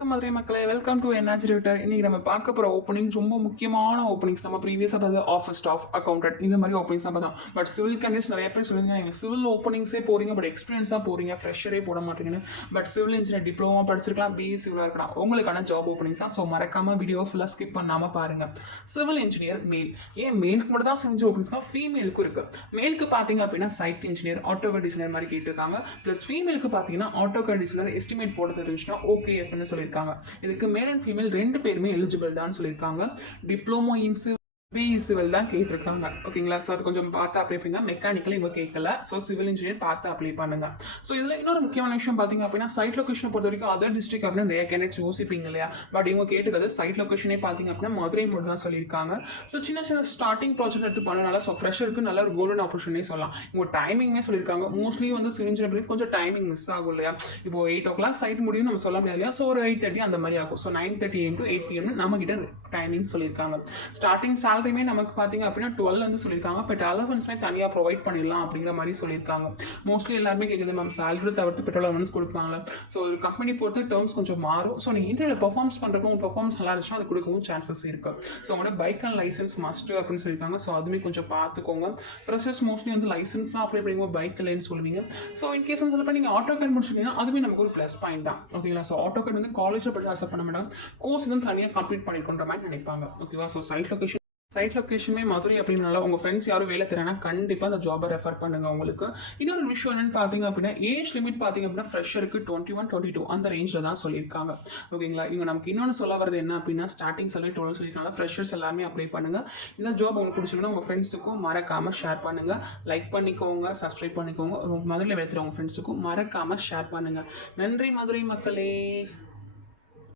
மதுரை மக்களே. Welcome to NRG ரிவிட்டர் இன்னைக்கு நம்ம பார்க்க போகிற ஓப்பனிங்ஸ் ரொம்ப முக்கியமான ஓப்பனிங்ஸ் நம்ம ப்ரீவியஸாக பார்த்து ஆஃபீஸ் ஸ்டாஃப் அக்கௌண்டன்ட் இந்த மாதிரி ஓப்பனிங்ஸ் தான் பார்த்தோம். பட் சிவில் கண்டிஷன் நிறைய பேர் சொல்லியிருந்தாங்க எனக்கு சிவில் ஓப்பனிங்ஸே போறீங்க பட் எக்ஸ்பீரியன்ஸாக போகிறீங்க ஃப்ரெஷரே போட மாட்டீங்கன்னு. பட் சிவில் இன்ஜினியர் டிப்ளமோ படிச்சிருக்கலாம் பிஇ சிவிலாக இருக்கலாம். உங்களுக்கான ஜாப் ஓப்பனிங்ஸ் தான். ஸோ மறக்காமல் வீடியோ ஃபுல்லாக ஸ்கிப் பண்ணாமல் பாருங்கள் சிவில் இன்ஜினியர் மேல் ஏன் மேலுக்கு மட்டும் தான் செஞ்ச ஓப்பனிங்ஸ்னா ஃபீமேலுக்கும் இருக்குது மேலுக்கு பார்த்தீங்க அப்படின்னா சைட் இன்ஜினியர் ஆட்டோகர் டிசைனர் மாதிரி கேட்டிருக்காங்க. ப்ளஸ் ஃபீமேலுக்கு பார்த்தீங்கன்னா ஆட்டோகர் டிசைனர் எஸ்டிமேட் போட தெரிஞ்சுன்னா ஓகே அப்படின்னு சொல்லியிருக்காங்க. இதுக்கு மேல் அண்ட் ஃபீமேல் ரெண்டு பேருமே எலிஜிபிள் தான் சொல்லியிருக்காங்க. டிப்ளமோ இன் பிஇ சிவில் தான் கேட்டிருக்காங்க. ஓகேங்களா ஸோ அது கொஞ்சம் பார்த்து அப்ளை பண்ணுங்க. மெக்கானிக்கல் இவங்க கேட்கல. ஸோ சிவில் இன்ஜினியர் பார்த்து அப்ளை பண்ணுங்க. ஸோ இதில் இன்னொரு முக்கியமான விஷயம் பார்த்தீங்க அப்படின்னா சைட் லொக்கேஷனை பொறுத்த வரைக்கும் அதர் டிஸ்ட்ரிக் அப்படின்னு நிறைய கேண்டிடேட்ஸ் யோசிப்பீங்க இல்லையா? பட் இவங்க கேட்டுக்கிறது சைட் லொக்கேஷனே பார்த்தீங்க அப்படின்னா மதுரை மட்டும் தான் சொல்லியிருக்காங்க. ஸோ சின்ன சின்ன ஸ்டார்டிங் ப்ராஜெக்ட் எடுத்து பண்ணனால ஸோ ஃப்ரெஷருக்கு நல்ல ஒரு கோல்டன் ஆப்பர்ச்சுனிட்டி சொல்லலாம். இவங்க டைமிங்கே சொல்லியிருக்காங்க. மோஸ்ட்லி வந்து சிவில் இன்ஜினியர் கொஞ்சம் டைமிங் மிஸ் ஆகும் இல்லையா? இப்போ எயிட் ஓ கிளாக் சைட் முடியும் நம்ம சொல்ல முடியாது இல்லையா? ஸோ ஒரு எயிட் தேர்ட்டி அந்த மாதிரி ஆகும். So nine thirty AM to eight PM நம்ம கிட்ட டைமிங் சொல்லியிருக்காங்க. ஸ்டார்டிங் சேலரியுமே நமக்கு பார்த்தீங்க அப்படின்னா டுவெல் வந்து சொல்லியிருக்காங்க. பட் அலவன்ஸ்மே தனியாக ப்ரொவைட் பண்ணிடலாம் அப்படிங்கிற மாதிரி சொல்லியிருக்காங்க. மோஸ்ட்லி எல்லாருமே கேட்குது மேம் சேலரி தவிர்த்து பெட்ரோல் அலவன்ஸ் கொடுப்பாங்களா? ஸோ ஒரு கம்பெனி பொறுத்து டேர்ம்ஸ் கொஞ்சம் மாறும். ஸோ நீங்கள் இன்டர்வியூ பர்ஃபார்மன்ஸ் பண்ணுறப்போ உங்கள் பர்ஃபார்மன்ஸ் நல்லா இருந்துச்சுன்னா அது கொடுக்கவும் சான்சஸ் இருக்கு. ஸோ உங்களோட பைக் அண்ட் லைசன்ஸ் மஸ்ட் அப்படின்னு சொல்லியிருக்காங்க. ஸோ அதுவுமே கொஞ்சம் பார்த்துக்கோங்க ஃப்ரெஷர்ஸ் மோஸ்ட்லி வந்து லைசன்ஸ் தான் அப்ளை பண்ணுவோம் பைக் இல்லைன்னு சொல்லுவீங்க. ஸோ இன்கேஸ் வந்து சொல்லப்போ நீங்கள் ஆட்டோ கார்டு முடிச்சிருக்கீங்கன்னா அதுவே நமக்கு ஒரு ப்ளஸ் பாயிண்ட் தான். ஓகேங்களா ஸோ ஆட்டோ கார்டு வந்து காலேஜில் படிச்சு ஆசை பண்ண மாட்டாங்க. கோர்ஸ் வந்து தனியாக கம்ப்ளீட் பண்ணிருக்கோன்ற மாதிரி நினைப்பாங்க. ஓகேவா ஸோ சைட் லொகேஷன் சைட் லொக்கேஷனுமே மதுரை அப்படின்னால உங்கள் ஃப்ரெண்ட்ஸ் யாரும் வேலை தரானா கண்டிப்பாக அந்த ஜாபை ரெஃபர் பண்ணுங்க உங்களுக்கு. இன்னொரு விஷயம் என்னென்னு பார்த்தீங்க அப்படின்னா ஏஜ் லிமிட் பார்த்தீங்க அப்படின்னா ஃப்ரெஷருக்கு டுவெண்ட்டி ஒன் டுவெண்ட்டி டூ அந்த ரேஞ்சில் தான் சொல்லியிருக்காங்க. ஓகேங்களா இவங்க நமக்கு இன்னொன்று சொல்ல வரது என்ன அப்படின்னா ஸ்டார்டிங் சொல்லி டுவெல் சொல்லியிருக்காங்க. ஃப்ரெஷர்ஸ் எல்லாமே அப்ளை பண்ணுங்க. இந்த ஜாப் உங்களுக்கு பிடிச்சிங்கன்னா உங்கள் ஃப்ரெண்ட்ஸுக்கும் மறக்காமல் ஷேர் பண்ணுங்கள் லைக் பண்ணிக்கோங்க சப்ஸ்கிரைப் பண்ணிக்கோங்க. மதுரையில் வைக்கிற உங்கள் ஃப்ரெண்ட்ஸுக்கும் மறக்காமல் ஷேர் பண்ணுங்க. நன்றி மதுரை மக்களே.